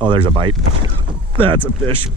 Oh, there's a bite. That's a fish.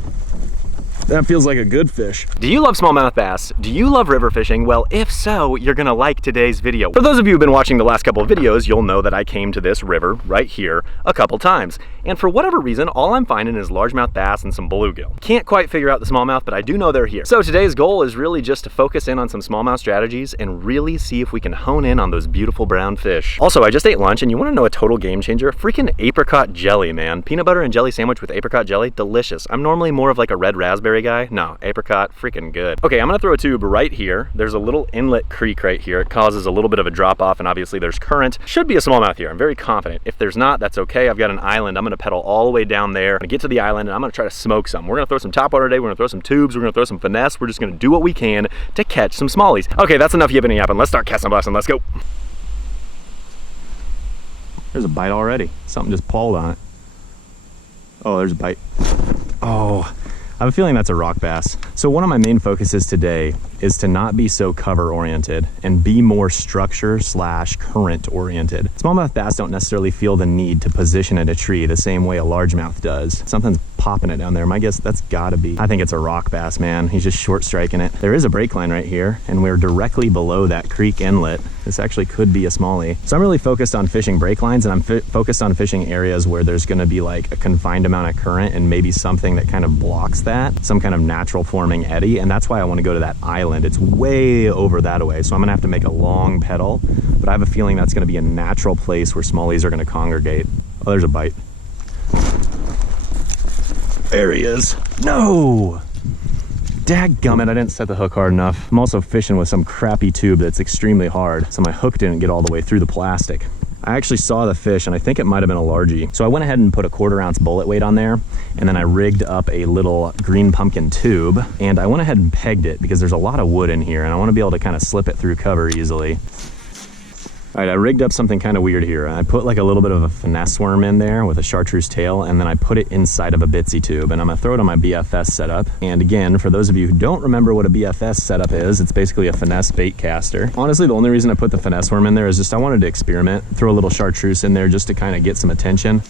That feels like a good fish. Do you love smallmouth bass? Do you love river fishing? Well, if so, you're gonna like today's video. For those of you who've been watching the last couple of videos, you'll know that I came to this river right here a couple times. And for whatever reason, all I'm finding is largemouth bass and some bluegill. Can't quite figure out the smallmouth, but I do know they're here. So today's goal is really just to focus in on some smallmouth strategies and really see if we can hone in on those beautiful brown fish. Also, I just ate lunch, and you wanna know a total game changer? Freaking apricot jelly, man. Peanut butter and jelly sandwich with apricot jelly, delicious. I'm normally more of like a red raspberry guy. No, apricot, freaking good. Okay, I'm gonna throw a tube right here. There's a little inlet creek right here. It causes a little bit of a drop off, and obviously there's current. Should be a smallmouth here, I'm very confident. If there's not, that's okay. I've got an island. I'm gonna pedal all the way down there. I'm gonna get to the island, and I'm gonna try to smoke some. We're gonna throw some topwater today. We're gonna throw some tubes. We're gonna throw some finesse. We're just gonna do what we can to catch some smallies. Okay, that's enough yipping and yapping. Let's start casting and blasting. Let's go. There's a bite already. Something just pawed on it. Oh, there's a bite. Oh, I have a feeling that's a rock bass. So one of my main focuses today is to not be so cover oriented and be more structure / current oriented. Smallmouth bass don't necessarily feel the need to position at a tree the same way a largemouth does. Something's popping it down there. My guess, that's gotta be, I think it's a rock bass, man. He's just short striking it. There is a break line right here, and we're directly below that creek inlet. This actually could be a smallie. So I'm really focused on fishing break lines, and I'm focused on fishing areas where there's gonna be like a confined amount of current and maybe something that kind of blocks that, some kind of natural forming eddy, and that's why I wanna go to that island. It's way over that way, so I'm gonna have to make a long pedal, but I have a feeling that's gonna be a natural place where smallies are gonna congregate. Oh, there's a bite. There he is. No! Dadgummit, I didn't set the hook hard enough. I'm also fishing with some crappy tube that's extremely hard, so my hook didn't get all the way through the plastic. I actually saw the fish, and I think it might have been a largie. So I went ahead and put a 1/4 ounce bullet weight on there, and then I rigged up a little green pumpkin tube, and I went ahead and pegged it because there's a lot of wood in here, and I want to be able to kind of slip it through cover easily. All right, I rigged up something kind of weird here. I put like a little bit of a finesse worm in there with a chartreuse tail, and then I put it inside of a bitsy tube, and I'm gonna throw it on my BFS setup. And again, for those of you who don't remember what a BFS setup is, it's basically a finesse bait caster. Honestly, the only reason I put the finesse worm in there is just I wanted to experiment, throw a little chartreuse in there just to kind of get some attention.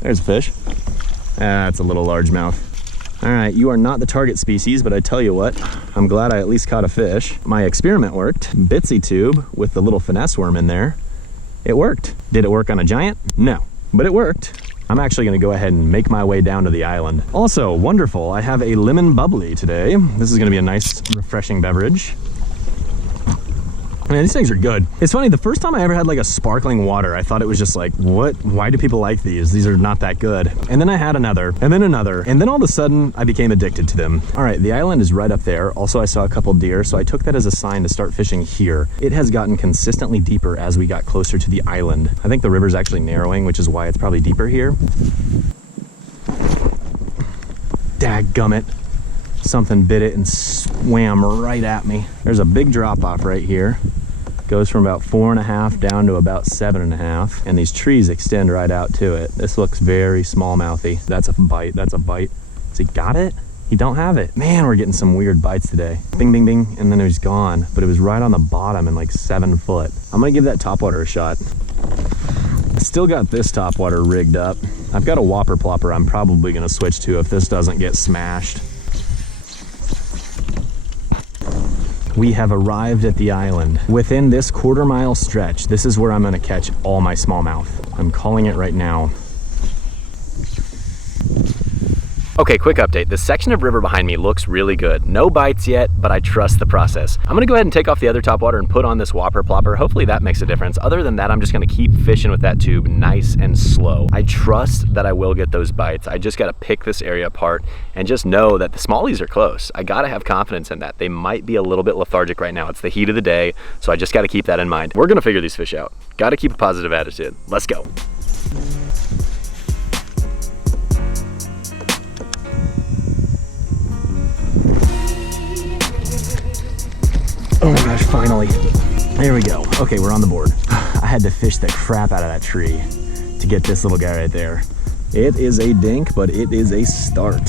There's a fish. That's a little largemouth. All right, you are not the target species, but I tell you what, I'm glad I at least caught a fish. My experiment worked. Bitsy tube with the little finesse worm in there. It worked. Did it work on a giant? No, but it worked. I'm actually gonna go ahead and make my way down to the island. Also, wonderful, I have a lemon bubbly today. This is gonna be a nice, refreshing beverage. Man, these things are good. It's funny, the first time I ever had like a sparkling water, I thought it was just like, what? Why do people like these? These are not that good. And then I had another, and then another, and then all of a sudden, I became addicted to them. All right, the island is right up there. Also, I saw a couple deer, so I took that as a sign to start fishing here. It has gotten consistently deeper as we got closer to the island. I think the river's actually narrowing, which is why it's probably deeper here. Dadgummit. Something bit it and swam right at me. There's a big drop off right here. Goes from about 4.5 down to about 7.5, and these trees extend right out to it. This looks very smallmouthy. That's a bite. That's a bite. Has he got it? He don't have it. Man, we're getting some weird bites today. Bing, bing, bing, and then it was gone. But it was right on the bottom and like 7 foot. I'm gonna give that topwater a shot. I still got this topwater rigged up. I've got a whopper plopper I'm probably gonna switch to if this doesn't get smashed. We have arrived at the island. Within this 1/4 mile stretch, this is where I'm gonna catch all my smallmouth. I'm calling it right now. Okay, quick update. The section of river behind me looks really good. No bites yet, but I trust the process. I'm gonna go ahead and take off the other topwater and put on this whopper plopper. Hopefully that makes a difference. Other than that, I'm just gonna keep fishing with that tube nice and slow. I trust that I will get those bites. I just gotta pick this area apart and just know that the smallies are close. I gotta have confidence in that. They might be a little bit lethargic right now. It's the heat of the day, so I just gotta keep that in mind. We're gonna figure these fish out. Gotta keep a positive attitude. Let's go. Oh my gosh, finally. There we go. Okay, we're on the board. I had to fish the crap out of that tree to get this little guy right there. It is a dink, but it is a start.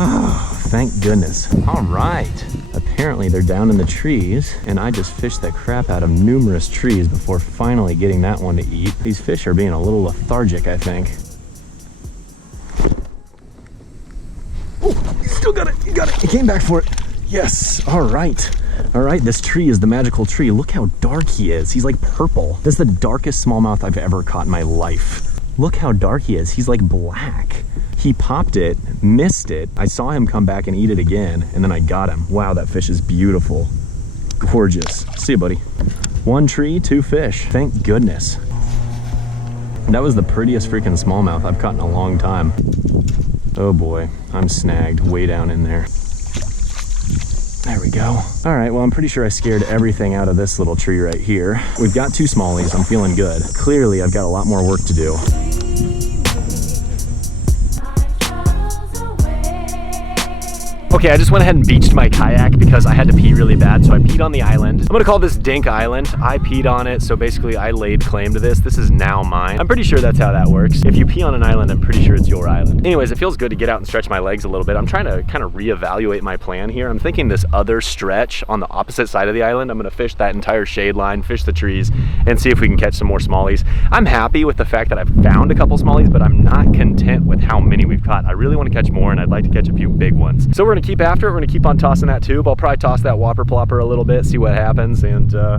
Oh, thank goodness. All right. Apparently they're down in the trees, and I just fished the crap out of numerous trees before finally getting that one to eat. These fish are being a little lethargic, I think. Oh, you still got it, you got it. You came back for it. Yes, all right. All right, this tree is the magical tree. Look how dark he is. He's like purple. This is the darkest smallmouth I've ever caught in my life. Look how dark he is. He's like black. He popped it, missed it. I saw him come back and eat it again, and then I got him. Wow, that fish is beautiful. Gorgeous. See you, buddy. One tree, two fish. Thank goodness. That was the prettiest freaking smallmouth I've caught in a long time. Oh boy, I'm snagged way down in there. There we go. All right, well, I'm pretty sure I scared everything out of this little tree right here. We've got two smallies. I'm feeling good. Clearly, I've got a lot more work to do. Okay, I just went ahead and beached my kayak because I had to pee really bad, so I peed on the island. I'm gonna call this Dink Island. I peed on it, so basically I laid claim to this. This is now mine. I'm pretty sure that's how that works. If you pee on an island, I'm pretty sure it's your island. Anyways, it feels good to get out and stretch my legs a little bit. I'm trying to kind of reevaluate my plan here. I'm thinking this other stretch on the opposite side of the island, I'm gonna fish that entire shade line, fish the trees, and see if we can catch some more smallies. I'm happy with the fact that I've found a couple smallies, but I'm not content with how many we've caught. I really want to catch more, and I'd like to catch a few big ones. So we're gonna keep after it. We're gonna keep on tossing that tube. I'll probably toss that whopper plopper a little bit, see what happens, and I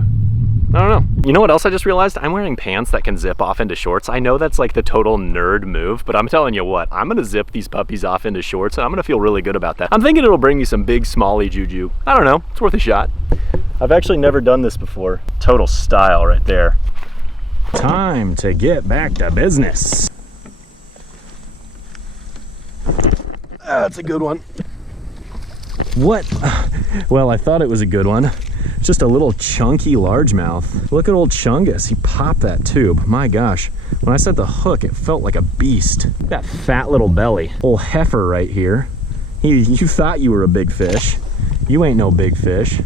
don't know. You know what else I just realized? I'm wearing pants that can zip off into shorts. I know that's like the total nerd move, but I'm telling you what, I'm gonna zip these puppies off into shorts, and I'm gonna feel really good about that. I'm thinking it'll bring me some big smallie juju. I don't know, it's worth a shot. I've actually never done this before. Total style right there. Time to get back to business. That's a good one. What? Well, I thought it was a good one. Just a little chunky largemouth. Look at old Chungus. He popped that tube. My gosh. When I set the hook, it felt like a beast. That fat little belly. Old heifer right here. You thought you were a big fish. You ain't no big fish.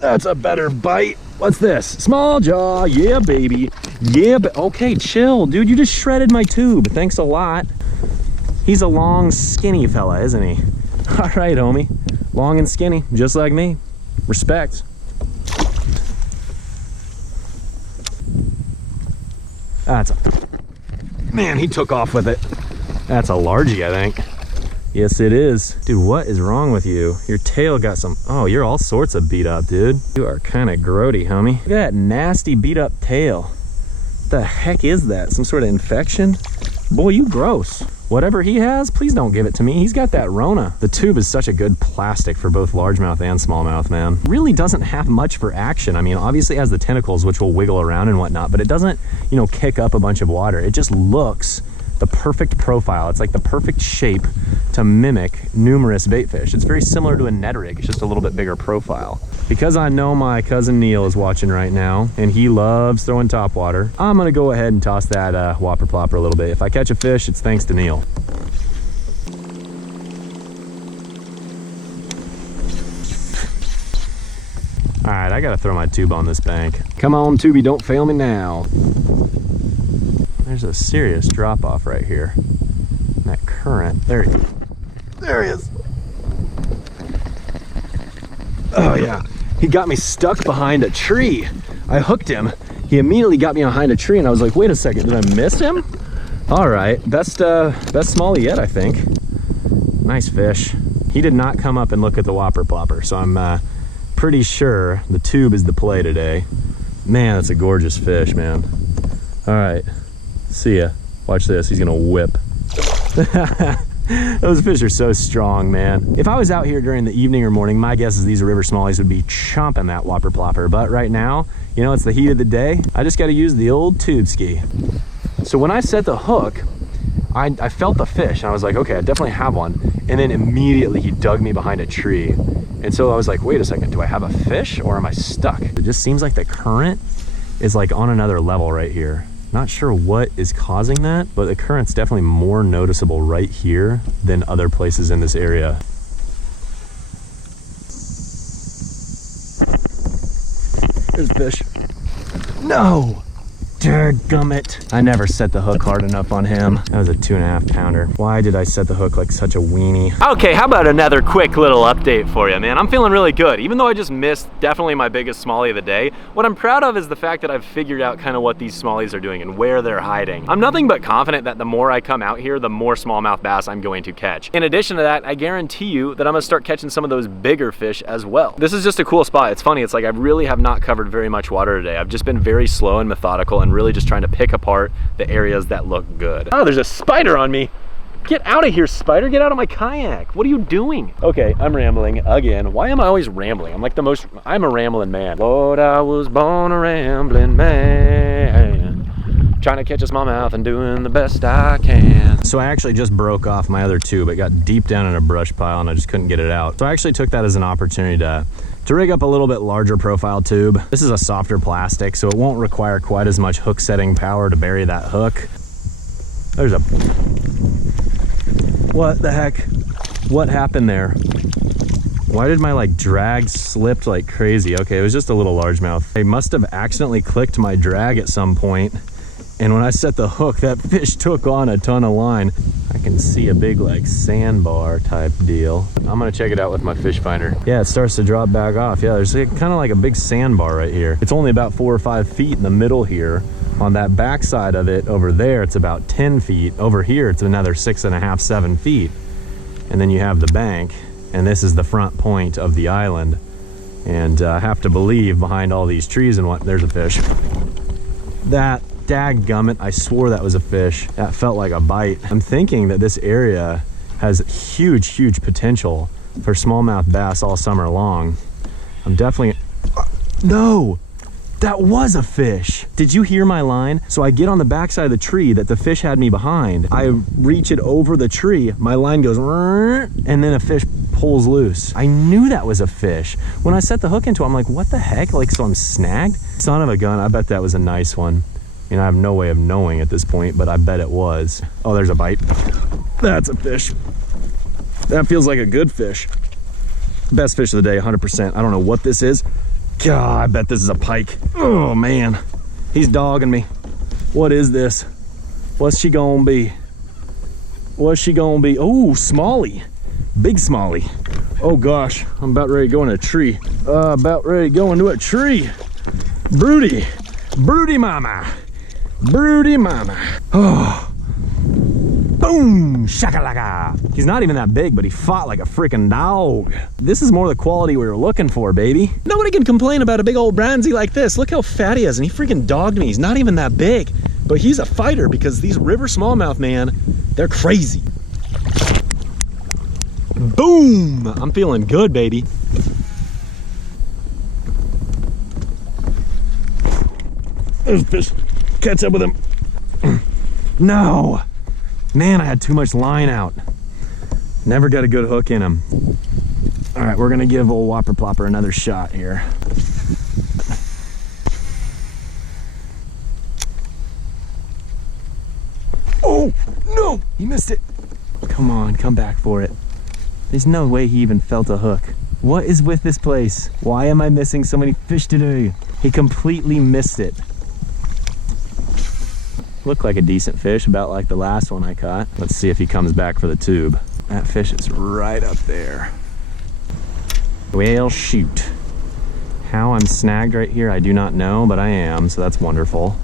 That's a better bite. What's this? Small jaw. Yeah, baby. Yeah, but okay, chill, dude. You just shredded my tube. Thanks a lot. He's a long, skinny fella, isn't he? All right, homie. Long and skinny, just like me. Respect. That's a... Man, he took off with it. That's a largie, I think. Yes, it is. Dude, what is wrong with you? Your tail got some... Oh, you're all sorts of beat up, dude. You are kind of grody, homie. Look at that nasty beat up tail. What the heck is that? Some sort of infection? Boy, you gross. Whatever he has, please don't give it to me. He's got that Rona. The tube is such a good plastic for both largemouth and smallmouth, man. Really doesn't have much for action. I mean, obviously it has the tentacles, which will wiggle around and whatnot, but it doesn't, you know, kick up a bunch of water. It just looks the perfect profile. It's like the perfect shape to mimic numerous bait fish. It's very similar to a Ned rig. It's just a little bit bigger profile. Because I know my cousin Neil is watching right now, and he loves throwing topwater, I'm gonna go ahead and toss that whopper plopper a little bit. If I catch a fish, it's thanks to Neil. All right, I gotta throw my tube on this bank. Come on, tubey, don't fail me now. There's a serious drop off right here. That current, there he is. Oh yeah, he got me stuck behind a tree. I hooked him. He immediately got me behind a tree, and I was like, wait a second, did I miss him? All right, best smallie yet, I think. Nice fish. He did not come up and look at the whopper plopper, so I'm pretty sure the tube is the play today. Man, that's a gorgeous fish, man. All right, see ya. Watch this, he's gonna whip. Those fish are so strong, man. If I was out here during the evening or morning, my guess is these river smallies would be chomping that whopper plopper. But right now, you know, it's the heat of the day. I just gotta use the old tube ski. So when I set the hook, I felt the fish, and I was like, okay, I definitely have one. And then immediately he dug me behind a tree. And so I was like, wait a second, do I have a fish or am I stuck? It just seems like the current is like on another level right here. Not sure what is causing that, but the current's definitely more noticeable right here than other places in this area. There's fish. No! Dadgummit. I never set the hook hard enough on him. That was a 2.5 pounder. Why did I set the hook like such a weenie? Okay, how about another quick little update for you, man? I'm feeling really good. Even though I just missed definitely my biggest smallie of the day, what I'm proud of is the fact that I've figured out kind of what these smallies are doing and where they're hiding. I'm nothing but confident that the more I come out here, the more smallmouth bass I'm going to catch. In addition to that, I guarantee you that I'm gonna start catching some of those bigger fish as well. This is just a cool spot. It's funny, it's like I really have not covered very much water today. I've just been very slow and methodical and really just trying to pick apart the areas that look good. Oh, there's a spider on me. Get out of here, spider. Get out of my kayak. What are you doing? Okay, I'm rambling again. Why am I always rambling? I'm a rambling man. Lord, I was born a rambling man. Trying to catch a smallmouth and doing the best I can. So I actually just broke off my other tube. It got deep down in a brush pile and I just couldn't get it out. So I actually took that as an opportunity to rig up a little bit larger profile tube. This is a softer plastic, so it won't require quite as much hook setting power to bury that hook. There's a... What the heck? What happened there? Why did my like drag slipped like crazy? Okay, it was just a little largemouth. I must have accidentally clicked my drag at some point, and when I set the hook, that fish took on a ton of line. I can see a big like sandbar type deal. I'm gonna check it out with my fish finder. Yeah, it starts to drop back off. Yeah, there's kind of like a big sandbar right here. It's only about 4 or 5 feet in the middle here. On that back side of it over there, it's about 10 feet. Over here, it's another 6.5, 7 feet. And then you have the bank, and this is the front point of the island. And I have to believe behind all these trees and what, there's a fish. That dadgummit, I swore that was a fish. That felt like a bite. I'm thinking that this area has huge potential for smallmouth bass all summer long. I'm definitely... No! That was a fish. Did you hear my line? So I get on the backside of the tree that the fish had me behind. I reach it over the tree. My line goes, and then a fish pulls loose. I knew that was a fish. When I set the hook into it, I'm like, what the heck? Like, so I'm snagged? Son of a gun, I bet that was a nice one. I mean, I have no way of knowing at this point, but I bet it was. Oh, there's a bite. That's a fish. That feels like a good fish. Best fish of the day, 100%. I don't know what this is. God, I bet this is a pike. Oh man, he's dogging me. What is this? What's she gonna be? What's she gonna be? Oh, smallie, big smallie. Oh gosh, I'm about ready to go in a tree. About ready to go into a tree. Broody, broody mama, broody mama. Oh. Boom! Shakalaka! He's not even that big, but he fought like a freaking dog. This is more the quality we were looking for, baby. Nobody can complain about a big old Brandsy like this. Look how fat he is, and he freaking dogged me. He's not even that big, but he's a fighter because these river smallmouth, man, they're crazy. Boom! I'm feeling good, baby. There's a fish. Catch up with him. No! Man, I had too much line out. Never got a good hook in him. All right, we're gonna give old Whopper Plopper another shot here. Oh, no, he missed it. Come on, come back for it. There's no way he even felt a hook. What is with this place? Why am I missing so many fish today? He completely missed it. Looked like a decent fish, about like the last one I caught. Let's see if he comes back for the tube. That fish is right up there. Well, shoot. How I'm snagged right here, I do not know, but I am, so that's wonderful.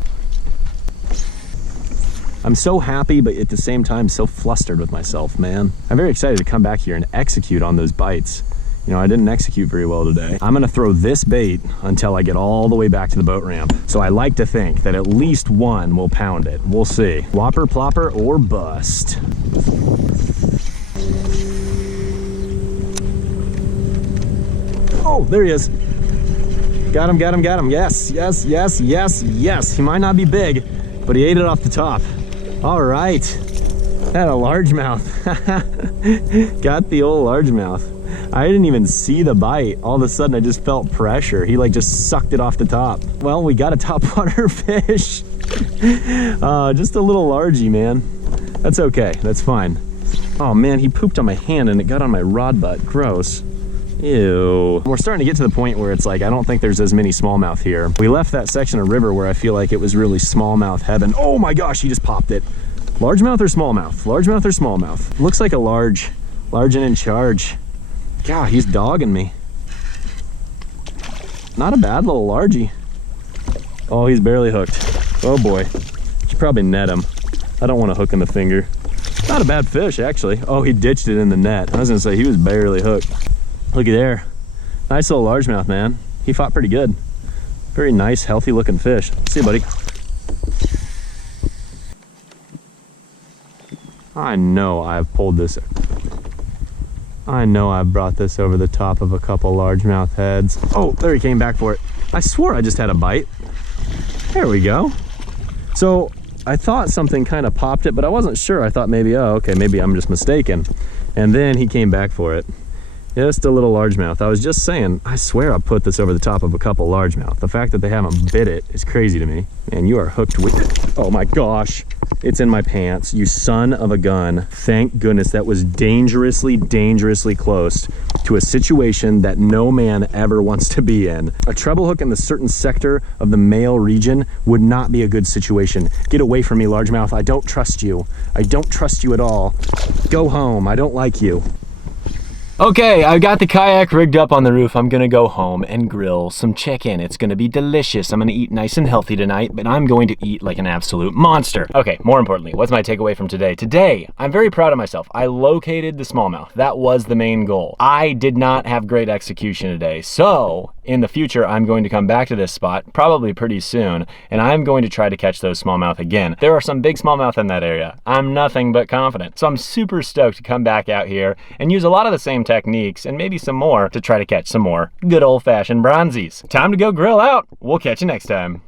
I'm so happy, but at the same time, so flustered with myself, man. I'm very excited to come back here and execute on those bites. You know, I didn't execute very well today. I'm gonna throw this bait until I get all the way back to the boat ramp. So I like to think that at least one will pound it. We'll see. Whopper, plopper, or bust. Oh, there he is. Got him, got him, got him. Yes, yes, yes, yes, yes. He might not be big, but he ate it off the top. All right. Had a largemouth. Got the old largemouth. I didn't even see the bite. All of a sudden I just felt pressure. He like just sucked it off the top. Well, we got a topwater fish. Just a little largie, man. That's okay, that's fine. Oh man, he pooped on my hand and it got on my rod butt. Gross. Ew. We're starting to get to the point where it's like, I don't think there's as many smallmouth here. We left that section of river where I feel like it was really smallmouth heaven. Oh my gosh, he just popped it. Largemouth or smallmouth? Largemouth or smallmouth? Looks like a large and in charge. God, he's dogging me. Not a bad little largie. Oh, he's barely hooked. Oh boy. Should probably net him. I don't want to hook in the finger. Not a bad fish, actually. Oh, he ditched it in the net. I was gonna say he was barely hooked. Looky there. Nice little largemouth, man. He fought pretty good. Very nice, healthy looking fish. See you, buddy. I know I've pulled this. I know I've brought this over the top of a couple largemouth heads. Oh, there he came back for it. I swore I just had a bite. There we go. So I thought something kind of popped it, but I wasn't sure. I thought maybe, oh, okay, maybe I'm just mistaken. And then he came back for it. Just a little largemouth. I was just saying, I swear I put this over the top of a couple largemouth. The fact that they haven't bit it is crazy to me. Man, you are hooked with it. Oh my gosh. It's in my pants, you son of a gun. Thank goodness. That was dangerously close to a situation that no man ever wants to be in. A treble hook in the certain sector of the male region would not be a good situation. Get away from me, largemouth. I don't trust you. I don't trust you at all. Go home. I don't like you. Okay, I've got the kayak rigged up on the roof. I'm gonna go home and grill some chicken. It's gonna be delicious. I'm gonna eat nice and healthy tonight, but I'm going to eat like an absolute monster. Okay, more importantly, what's my takeaway from today? Today, I'm very proud of myself. I located the smallmouth. That was the main goal. I did not have great execution today, so in the future, I'm going to come back to this spot, probably pretty soon, and I'm going to try to catch those smallmouth again. There are some big smallmouth in that area. I'm nothing but confident. So I'm super stoked to come back out here and use a lot of the same techniques and maybe some more to try to catch some more good old-fashioned bronzies. Time to go grill out. We'll catch you next time.